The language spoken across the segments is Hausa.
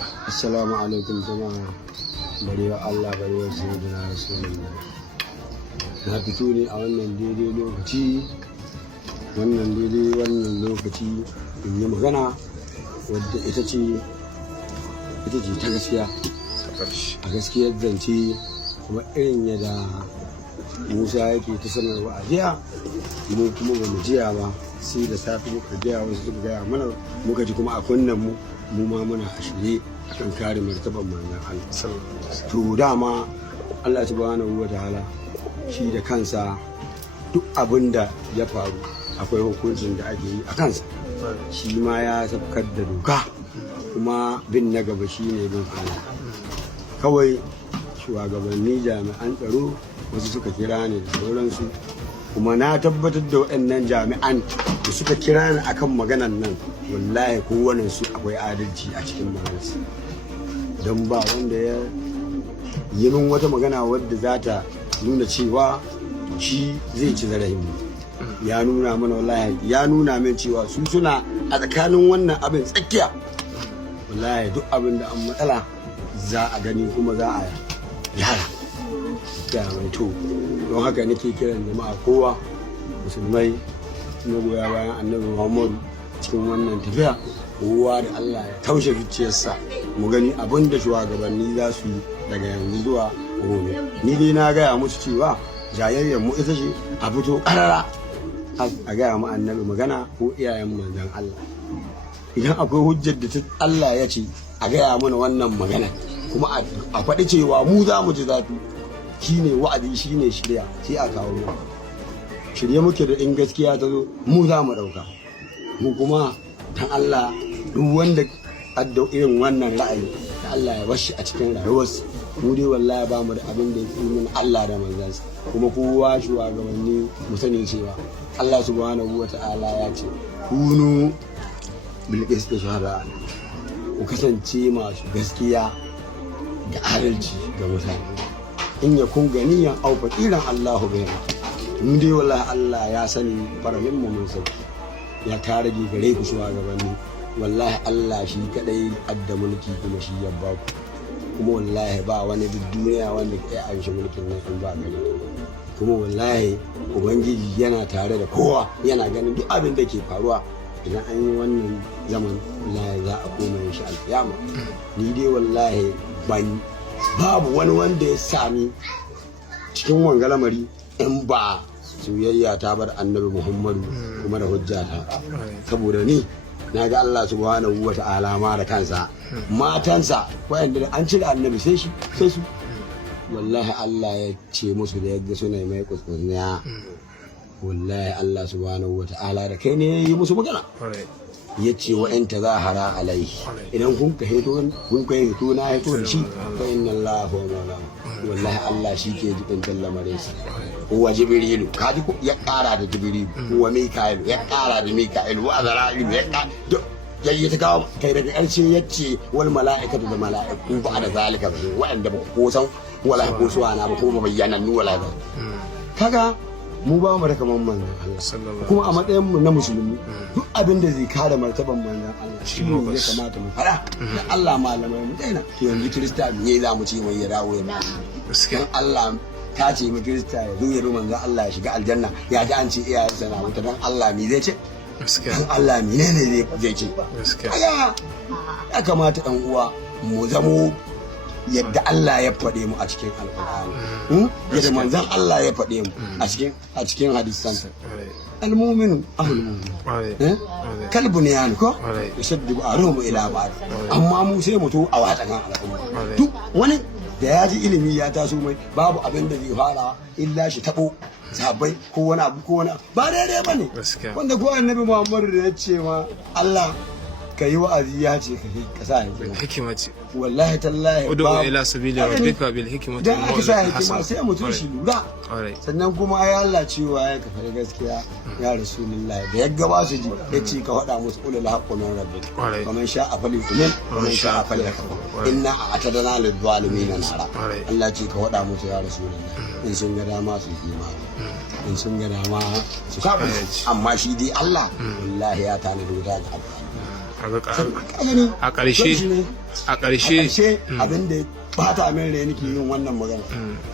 Assalamu alaikum jama'a, bari wa Allah bari wa sayyidina Rasulullah. Na fito ne a wannan lokaci in yi magana wadda ita ce ta gaskiya, a gaskiyar zance, kuma irin yadda Musa yake ta sanarwa a jiya, mu kuma ba mu jiya ba, sai da safe muka jiya wasu suka gaya mana, muka ji kuma a kunnen mu ma muna a shirye akan kare martaban manzon Allah. To dama Allah subhanahu wa ta'ala shi da kansa duk abin da ya faru akwai hukuncin da ake yi a kansa, shi ma ya sabkar da doka, kuma bin na gaba shi ne bin Allah. Kawai shugabanni jami'an tsaro wasu suka kira ni da sauransu, kuma na tabbatar da waɗannan jami'an da suka kira ni akan maganan nan, wallahi kowane su akwai adalci a cikin maganarsa, don ba wanda ya yi min wata magana wadda za ta nuna cewa shi zai ci zarafin mu. Ya nuna mana, wallahi ya nuna min cewa su suna a tsakanin wannan abin tsakiya. Wallahi duk abin da an matsala za a gani kuma za a yara ya mai to. Don haka nake kiran jama'a, kowa musulmai magoya bayan annabi Muhammadu cikin wannan tafiya, kowa da Allah ya taushe zuciyarsa, mu gani abin da shugabanni za su yi daga yanzu zuwa gobe. Ni dai na gaya musu cewa jayayyar mu ita ce a fito karara a gaya mu annabi magana ko iyayen manzon Allah. Idan akwai hujjar da Allah ya ce a gaya mana wannan magana, kuma a faɗi cewa mu za mu ji zafi, shine wa'azi, shine shirya, sai a kawo mu shirye muke da in gaskiya ta zo mu za mu ɗauka. Mu kuma dan Allah duk wanda adda irin wannan ra'ayi da Allah ya bashi a cikin rayuwarsa, mu dai wallahi ba mu da abin da ya fi min Allah da manzansa. Kuma kowa shugabanni mu sani cewa Allah subhanahu wa ta'ala ya ce kunu bil qisti shuhada, ku kasance masu gaskiya da adalci ga mutane. In ya kun ganiyan au faqiran Allahu bayna, mu dai wallahi Allah ya sani faralin mu mun sani, ya ta rage gare ku shugabanni. Wallahi Allah shi kadai adda mulki, kuma shi ya ba ku, kuma wallahi ba wani duk duniya wanda ya amshi mulkin nan in ba gare ku. Kuma wallahi ubangiji yana tare da kowa, yana ganin duk abin da ke faruwa. Idan an yi wannan zaman, wallahi za a koma yin shi alkiyama. Ni dai wallahi babu wani wanda ya sami cikin wanga lamari in ba soyayya ta bar annabi Muhammadu kuma da hujjata. Saboda ni na ga Allah subhanahu wa ta'ala ma da kansa, matansa wayanda an cire annabi sai su. Wallahi Allah ya ce musu da yadda suna mai kuskurniya, wallahi Allah subhanahu wa ta'ala da kai ne ya yi musu magana, ya ce wa'yanta za hara alai, idan kun ka hito na hito da shi, fa inna Allah wa mawlahu, wallahi Allah shi ke jikin lamarin sa. Wa Jibrilu, kaji ya kara da Jibrilu, wa Mika'ilu ya kara da Mika'ilu, wa Azra'ilu ya kara yayi ta kawo kai daga ƙarshe yace wal mala'ikatu da mala'iku ba da zalika, wa'anda ba ko san wala ko suwa na ba ko bayyana nu wala ba. Kaga mu ba mu da kaman manzon Allah, kuma a matsayin mu na musulmi duk abin da zai kare martaban manzon Allah shi ne ya kamata mu fara da Allah. Malamai mu daina to yanzu Kirista me za mu ce mai ya dawo ya gaskiya Allah ta ce mu Kirista ya zo ya bi manzon Allah ya shiga aljanna, ya ji an ce iyayensa na wuta, dan Allah me zai ce? Dan Allah me ne zai ce? Ya kamata ɗan uwa mu zamo yadda Allah ya faɗe mu a cikin alƙur'ani, yadda manzon Allah ya faɗe mu a cikin hadisansa. Al-mu'minu ahlul mu'min, kalbu ne yani ko yashaddu ba'ruhum ila ba'd. Amma mu sai mu to a wata kan al'umma, duk wani da ya ji ilimi ya taso mai babu abin da zai fara illa shi tabo sabai ko wani abu ba daidai ba ne. Wanda ko annabi Muhammadu da ya ce ma Allah ka yi wa'azi, ya ce ka sa hikima ce, wallahi tallahi udu ila sabili rabbika bil hikmati dan aka sa hikima sai mutum shi lura. Sannan kuma ai Allah cewa ya ka fara gaskiya ya rasulullahi, da ya gaba su ji ya ce ka faɗa musu ulul haqqi min rabbik, kaman sha a fali kullun kaman sha a fali inna a'tadna lil zalimin nara. Allah ce ka faɗa musu ya rasulullahi, in sun ga dama su imani, in sun ga dama su kafa, amma shi dai Allah wallahi ya tana da wuta ga a ƙarshe abin da ba ta min rai nake yin wannan magana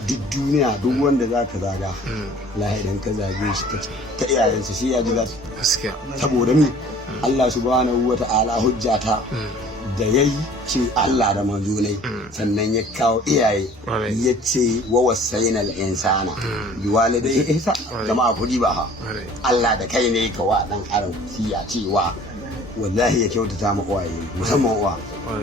duk duniya duk wanda za ka zaga lahi idan ka zage shi ta iyayensa shi ya ji za su saboda ni Allah subhanahu wa ta'ala hujjata da ya yi ce Allah da manzo ne sannan ya kawo iyaye ya ce wa wasaina al-insana bi walidayhi ihsa jama'a kudi ba ha Allah da kai ne ka wa dan aran siya cewa wallahi ya kyautata ma uwaye musamman uwa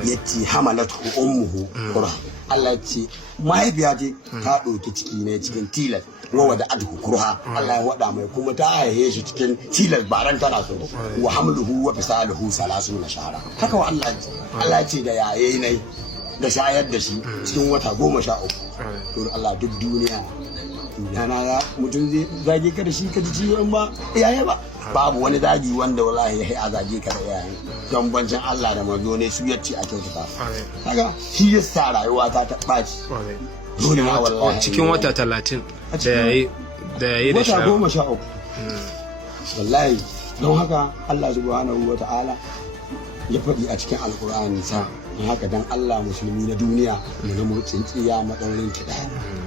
yace hamalatu ummuhu kurha Allah ya ce mahaifiya ce ta ɗauki ciki ne cikin tilas wa da adhu kurha Allah ya wada mai kuma ta haihe shi cikin tilas baran tana so wa hamluhu wa fisaluhu 30 shahara haka wa Allah ya ce da yaye ne da shayar da shi cikin wata 13 to Allah duk duniya yana mutum zai zage ka da shi ka ji ciwo in ba iyaye ba babu wani zagi wanda wallahi ya a zage ka da iyaye don bancin Allah da manzo ne su yace a kyautata kaga shi yasa rayuwa ta ɓaci dole ma wallahi cikin wata 30 da yayi da wata 13 wallahi don haka Allah subhanahu wa ta'ala ya faɗi a cikin alkur'ani sa don haka dan Allah musulmi na duniya mu zama tsintsiya madaurin kiɗa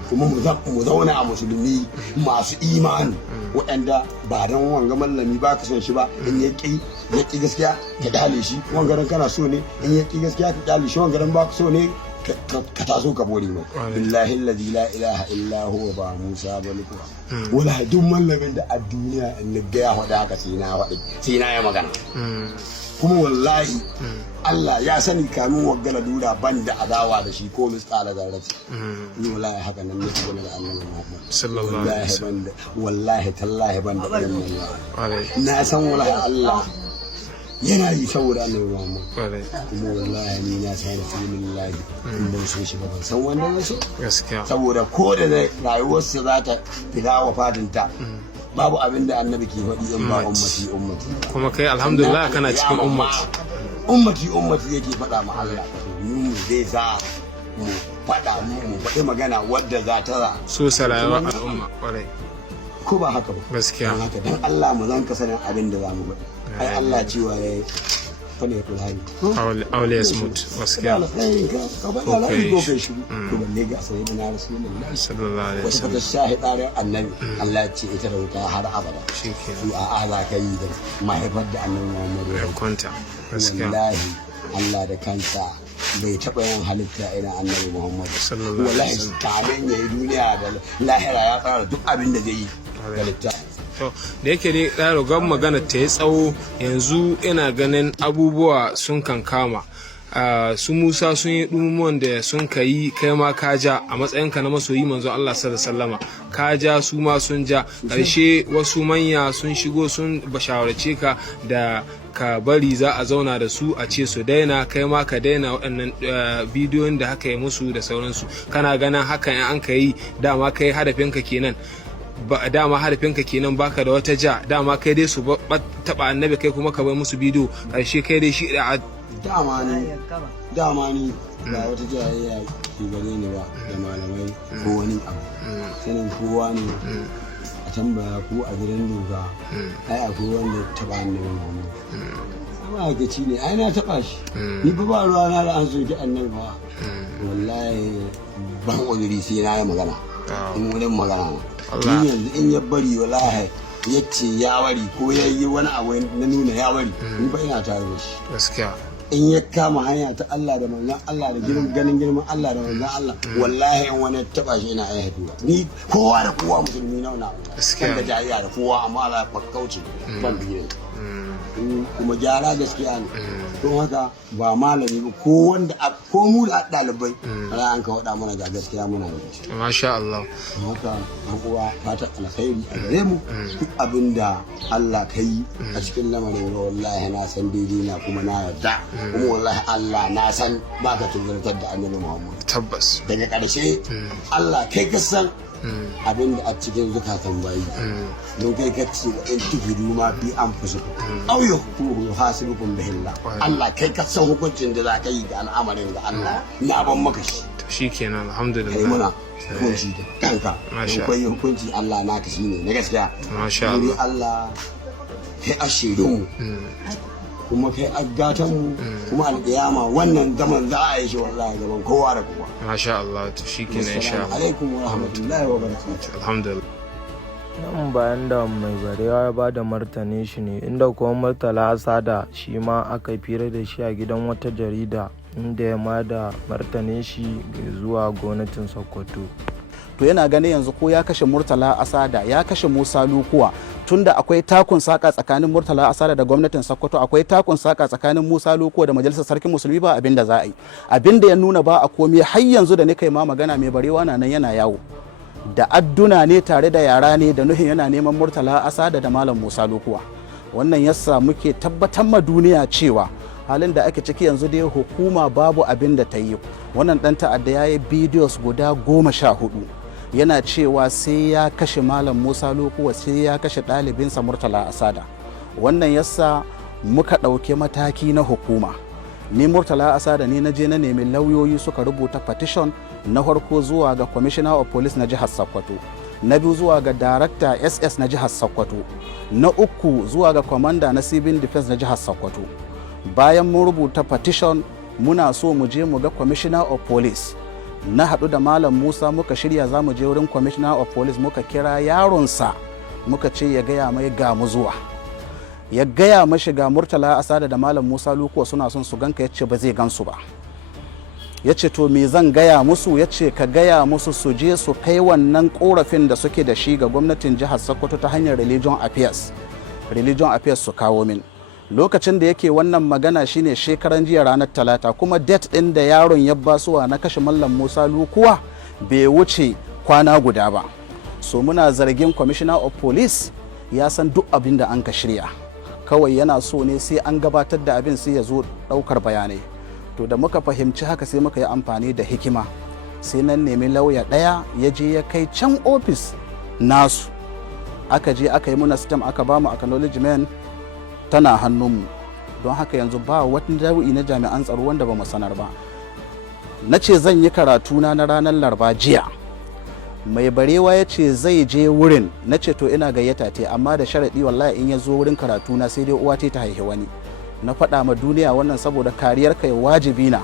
kuma mu zauna a musulmi masu imani waɗanda ba dan wanga mallami ba ka son shi ba in ya ƙi gaskiya ka dale shi wangaran kana so ne in ya ƙi gaskiya ka dale shi wangaran ba ka so ne ka taso ka bore mai billahi alladhi la ilaha illa huwa ba Musa ba kuwa wala duk mallamin da a duniya in ga ya faɗa haka sai na ya magana kuma wallahi Allah ya sani kamin waggala dura ban da adawa da shi ko misqala zarrati ni wallahi haka nan ne kuma da Annabi Muhammad sallallahu alaihi wasallam wallahi tallahi ban da na san wallahi Allah yana yi saboda Annabi Muhammad kuma wallahi ni na san rasulullahi in ban so shi ba ban san wanda ba so gaskiya saboda ko da rayuwarsa za ta fita wa fatinta babu abin da Annabi ke faɗi in ba ummati kuma kai alhamdulillah kana cikin ummati yake faɗa ma Allah mu zai sa mu faɗi magana wadda za ta so salawa al'umma kwarai ko ba haka ba gaskiya haka dan Allah mu zan ka sanin abin da za mu faɗi ai Allah cewa yayi fane kulhani aure ya smooth gaskiya ka ba Allah ko kai shi to balle ga sayyidina rasulullahi sallallahu alaihi wasallam da shahidar annabi Allah ya ce ita da wuta har abada shikenan a za ka yi da mahaifar da annabi Muhammad ya kwanta gaskiya wallahi Allah da kansa bai taɓa yin halitta irin annabi Muhammad wallahi kamin yayi duniya da lahira ya tsara duk abin da zai yi da littafi to da yake dai ɗaro gan magana ta yi tsawo yanzu ina ganin abubuwa sun kankama su Musa sun yi ɗumuwan da sun ka yi kai ma ka ja a matsayinka na masoyi manzo Allah sallallahu alaihi wasallama ka ja su ma sun ja ƙarshe wasu manya sun shigo sun bashawarce ka da ka bari za a zauna da su a ce su daina kai ma ka daina waɗannan bidiyon da haka yi musu da sauransu kana ganin hakan in an ka yi dama kai hadafinka kenan baka da wata ja dama kai dai su taba annabi kai kuma ka bai musu bidiyo karshe kai dai shi da dama ni ba wata jayayya ke gare ni ba da malamai ko wani abu sanin kowa ne a tambaya ko a gidan doka ai akwai wanda taba annabi Muhammad amma ga ci ne ai na taba shi ni ba ruwa na da an soki annabi ba wallahi ban uzuri sai na yi magana in wurin magana ni yanzu in ya bari wallahi ya ce ya bari ko ya yi wani abu na nuna ya bari ni ba ina tare da shi gaskiya in ya kama hanya ta Allah da manzon Allah da ganin girman Allah da manzon Allah wallahi in wani taba shi ina ai haduwa ni kowa da kowa musulmi nauna gaskiya da jayya da kowa amma Allah ya kauce ban biye kuma gyara gaskiya ne don haka ba malami ba ko wanda ko mu da ɗalibai ana an ka waɗa mana ga gaskiya muna da masha Allah haka an uwa fata alkhairi a gare mu duk abinda Allah ka yi a cikin lamarin ga wallahi na san daidai na kuma na yarda kuma wallahi Allah na san ba ka tuzurtar da annabi Muhammad tabbas daga ƙarshe Allah kai ka san abin da a cikin zukatan bayi don kai ka ce in tufidu ma bi an fusu au ya hukuhu hasibukum bihillah Allah kai ka san hukuncin da za ka yi ga al'amarin ga Allah na ban maka shi kenan alhamdulillah kai muna hukunci da kanka kai hukunci Allah naka shine na gaskiya masha Allah Allah kai ashirun kuma kai aggatan mu kuma alƙiyama wannan zaman za a yi shi wallahi gaban kowa da kowa. Masha Allah, to shikenan insha Allah. Assalamu alaikum wa rahmatullahi wa barakatuh. Alhamdulillah. Nan bayan da mai barewa ya ba da martani shi ne, inda kuma Murtala Asada shi ma aka fira da shi a gidan wata jarida inda ya ma da martani shi zuwa gwamnatin Sokoto. To yana ganin yanzu ko ya kashe Murtala Asada, ya kashe Musa Lukuwa, tunda akwai takun saka tsakanin Murtala Asada da gwamnatin Sokoto, akwai takun saka tsakanin Musa Lukuwa da majalisar sarkin musulmi, ba abin da za a yi. Abin da ya nuna ba a komai har yanzu da nika ma magana mai barewa na nan yana yawo da adduna ne tare da yara ne da nuhin yana neman Murtala Asada da malam Musa Lukuwa. Wannan yasa muke tabbatar ma duniya cewa halin da ake ciki yanzu dai hukuma babu abin da ta yi. Wannan dan ta'adda ya yi bidiyos guda 14 yana cewa sai ya kashe malam Musa Lukuwa, sai ya kashe ɗalibinsa Murtala Asada. Wannan yasa muka ɗauki mataki na hukuma. Ni Murtala Asada ne na je na nemi lauyoyi suka rubuta petition, na farko zuwa ga Commissioner of Police na jihar Sokoto, na biyu zuwa ga Director SS na jihar Sokoto, na uku zuwa ga Commander na Civil Defense na jihar Sokoto. Bayan mun rubuta petition, muna so mu je mu ga Commissioner of Police. Na haɗu da Malam Musa muka shirya za mu je wurin Commissioner of Police, muka kira yaronsa muka ce ya gaya mai ga mu zuwa. Ya gaya mashi ga Murtala Asada da Malam Musa Lukuwa suna son su ganka, ya ce ba zai gansu ba. Ya ce to me zan gaya musu? Ya ce ka gaya musu su je su kai wannan korafin da suke da shi ga gwamnatin jihar Sokoto ta hanyar Religion Affairs su kawo min. Lokacin da yake wannan magana shine shekaran jiya ranar Talata, kuma date ɗin da yaron ya basuwa na kashe Mallam Musa Lukuwa bai wuce kwana guda ba. So muna zargin Commissioner of Police ya san duk abin da an ka shirya, kawai yana so ne sai an gabatar da abin sai ya zo ɗaukar bayanai. To da muka fahimci haka sai muka yi amfani da hikima, sai nan nemi lauya ɗaya ya je ya kai can ofis nasu, aka je aka yi muna stamp, aka ba mu acknowledgement, tana hannunmu. Don haka yanzu ba wani nau'i na jami'an tsaro wanda ba mu sanar ba. Na ce zan yi karatuna na ranar Laraba jiya, mai barewa ya ce zai je wurin. Na ce to ina gayyata te, amma da sharaɗi wallahi in ya zo wurin karatuna sai dai uwa ta haihi wani. Na faɗa ma duniya wannan saboda kariyar kai wajibi na,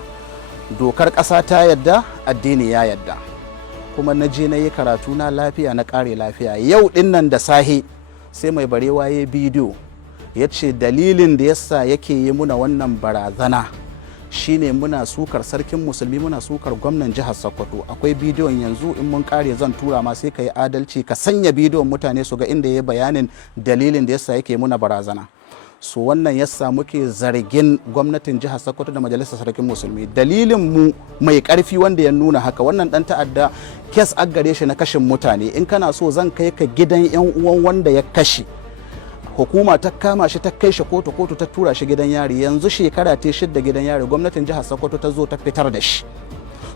dokar ƙasa ta yadda, addini ya yadda. Kuma na je na yi karatu na lafiya, na ƙare lafiya. Yau ɗin nan da sahe sai mai barewa ya bidiyo ya ce dalilin da yasa yake yi muna wannan barazana shine muna sukar sarkin musulmi, muna sukar gwamnan jihar Sokoto. Akwai bidiyon yanzu, in mun ƙare zan tura ma sai ka yi adalci ka sanya bidiyon mutane su ga inda ya bayanin dalilin da yasa yake muna barazana. So wannan yasa muke zargin gwamnatin jihar Sokoto da majalisar sarkin musulmi. Dalilin mu mai karfi wanda ya nuna haka, wannan dan ta'adda kes a gare shi na kashin mutane. In kana so zan kai ka gidan yan uwan wanda ya kashe. Hukuma ta kama shi ta kai shi kotu, kotu ta tura shi gidan yari. Yanzu shekara ta 6 gidan yari, gwamnatin jihar Sokoto ta zo ta fitar da shi.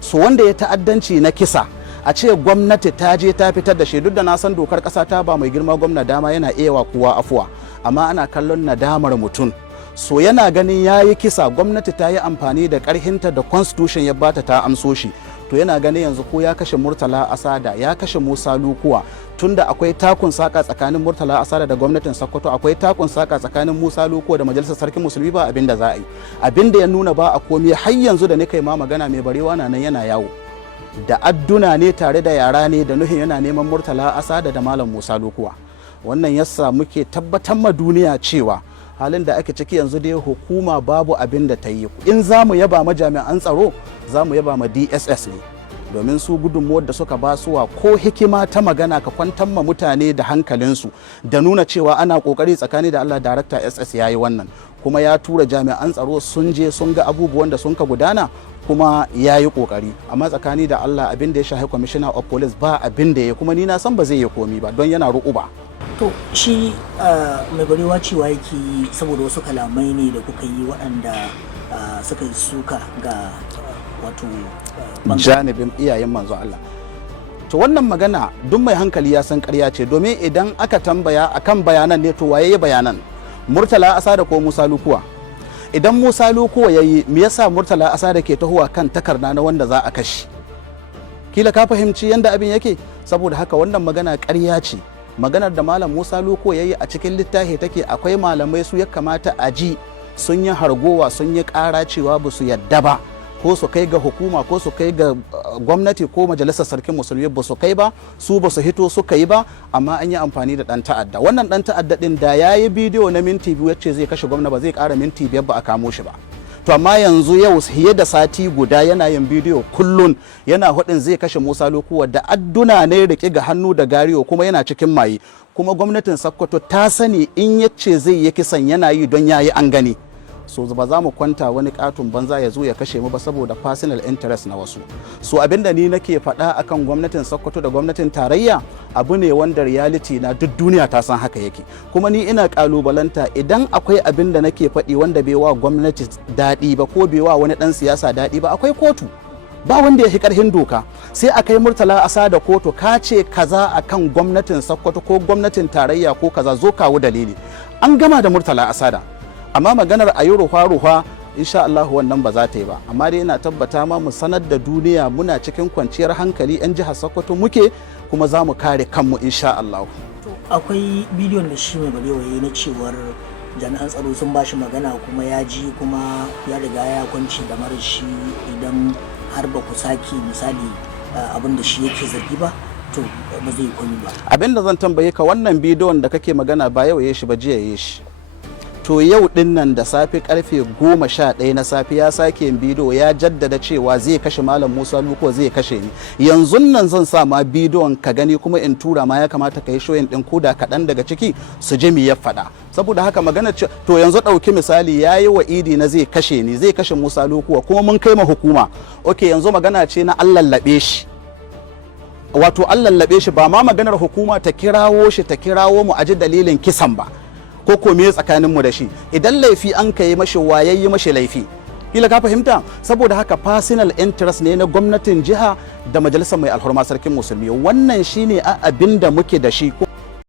So wanda ya ta'addanci na kisa, a ce gwamnati ta je ta fitar da shi, duk da na san dokar kasa ta ba mai girma gwamna dama yana iya wa kowa afuwa, amma ana kallon nadamar mutum. So yana ganin ya yi kisa, gwamnati ta yi amfani da karhinta da constitution ya bata ta amso shi. To yana ganin yanzu ko ya kashe Murtala Asada, ya kashe Musa Lukuwa, tunda akwai takun saka tsakanin Murtala Asada da gwamnatin Sokoto, akwai takun saka tsakanin Musa Lukuwa da majalisar sarkin musulmi, ba abin da za a yi. Abin da ya nuna ba a komai har yanzu da nika ma magana mai barewa na nan yana yawo da adduna ne tare da yara ne da nuhin yana neman Murtala Asada da malam Musa Lukuwa. Wannan yasa muke tabbatar ma duniya cewa halin da ake ciki yanzu dai hukuma babu abin da ta yi. In za mu yaba ma jami'an tsaro, za mu yaba ma DSS ne, domin su gudunmuwar da suka basuwa ko hikima ta magana ka kwantar ma mutane da hankalinsu da nuna cewa ana kokari tsakani da Allah. Darakta SS ya yi wannan, kuma ya tura jami'an tsaro sun je sun ga abubuwan da sun ka gudana, kuma ya yi kokari. Amma tsakani da Allah abin da ya shahi Commissioner of Police ba abin da ya, kuma ni na san ba zai yi komi ba don yana ru'uba. To shi mai barewa cewa yake saboda wasu kalamai ne da kuka yi waɗanda suka yi suka ga wato janibin iyayen manzo Allah. To wannan magana duk mai hankali ya san ƙarya ce, domin idan aka tambaya akan bayanan ne to waye ya bayanan, Murtala Asada ko Musa Lukuwa? Idan Musa Lukuwa yayi, me yasa Murtala Asada ke tahowa kan takarda na wanda za a kashe? Kila ka fahimci yanda abin yake. Saboda haka wannan magana ƙarya ce. Maganar da malam Musa Lukuwa yayi a cikin littafi take, akwai malamai su ya kamata a ji sun yi hargowa sun yi ƙara cewa ba su yadda ba ko su kai ga hukuma ko su kai ga gwamnati ko majalisar sarkin musulmi ba su kai ba, su ba su hito suka yi ba, amma an yi amfani da ɗan ta'adda. Wannan ɗan ta'adda ɗin da ya yi bidiyo na minti 2 wacce zai kashe gwamna ba zai ƙara minti 5 ba a kamo shi ba. To amma yanzu yau fiye da sati guda yana yin bidiyo kullun yana hudin zai kashe Musa Lokuwa da adduna ne rike ga hannu da gariyo kuma yana cikin maye, kuma gwamnatin Sokoto ta sani in yace zai yi kisan yana yi don yayi an gani. So ba za mu kwanta wani katon banza ya zo ya kashe mu ba saboda personal interest na wasu. So abinda ni nake faɗa akan gwamnatin Sokoto da gwamnatin tarayya abu ne wanda reality na duk duniya ta san haka yake, kuma ni ina kalubalanta idan akwai abin da nake faɗi wanda bai wa gwamnati daɗi ba ko bai wa wani ɗan siyasa daɗi ba, akwai kotu, ba wanda ya fi ƙarfin doka. Sai a kai Murtala Asa da kotu, ka ce kaza akan gwamnatin Sokoto ko gwamnatin tarayya ko kaza, zo kawo dalili. An gama da Murtala Asada, amma maganar a yi ruwa insha Allah wannan ba za ta yi ba. Amma dai ina tabbata ma mu sanar da duniya muna cikin kwanciyar hankali, 'yan jihar Sokoto muke, kuma za mu kare kanmu insha Allah. Akwai bidiyon da shi mai barewa ya na cewar jami'an tsaro sun bashi magana kuma ya ji kuma ya riga ya kwanci da marashi idan har ba ku sake misali abin da shi yake zargi ba to ba zai komi ba. Abin da zan tambaye ka, wannan bidiyon da kake magana ba yau ya shi ba jiya ya shi. To yau din nan da safe karfe 11 na safe ya sake yin bidiyo ya jaddada cewa zai kashe Malam Musa Luko, zai kashe ni. Yanzu nan zan sa ma bidiyon ka gani kuma in tura ma, ya kamata ka yi shoyin din koda kaɗan daga ciki su ji me ya faɗa. Saboda haka magana ce, to yanzu ɗauki misali ya yi wa idi na zai kashe ni, zai kashe Musa Luko kuma mun kai ma hukuma. Ok, yanzu magana ce na an lallaɓe shi. Wato an lallaɓe shi, ba ma maganar hukuma ta kirawo shi ta kirawo mu aji dalilin kisan ba. Ko kome tsakanin mu da shi, idan laifi an kai mashi wayayyi mashi laifi, kila ka fahimta. Saboda haka personal interest ne na gwamnatin jiha da majalisar mai alhurma sarkin musulmi, wannan shine abin da muke da shi.